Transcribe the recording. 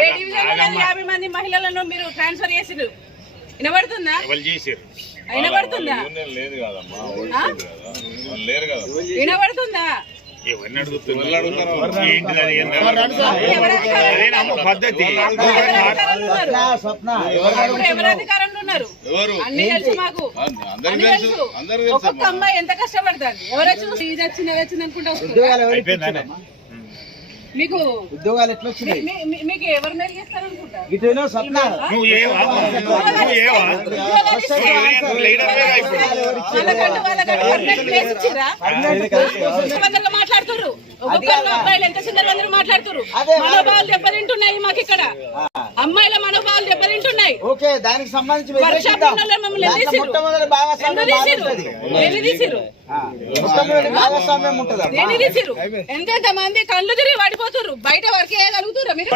50 మంది మహిళలను మీరు ట్రాన్స్ఫర్ చేసిరు. వినబడుతుందా? వినబడుతుందా? వినబడుతుందా? పద్ధతి ఎవరు అధికారంలో ఉన్నారు? అన్ని తెలుసు మాకు. ఒక్కొక్క అమ్మాయి ఎంత కష్టపడతారు. ఎవరో చూసి ఇది వచ్చింది అది వచ్చింది అనుకుంటా వస్తుంది. మీకు ఉద్యోగాలు ఎట్లా వచ్చినాయి? మీకు ఎవరు మేలు చేస్తారు అనుకుంటా? ఇటేనో స్వప్న మాట్లాడుతున్నారు. ఒక్కొక్కరు అబ్బాయిలు ఎంత చిన్నలు మాట్లాడుతున్నారు. మనోభావాలు దెబ్బతింటున్నాయి. మాకు ఇక్కడ అమ్మాయిల మనోభావాలు దెబ్బతింటున్నాయి. ఓకే, దానికి సంబంధించి భాగస్వామ్యం ఉంటుంది. ఎంతెంత మంది కళ్ళు తిరిగి పడిపోతున్నారు. బయట వర్క్ చేయగలుగుతారు మీరు?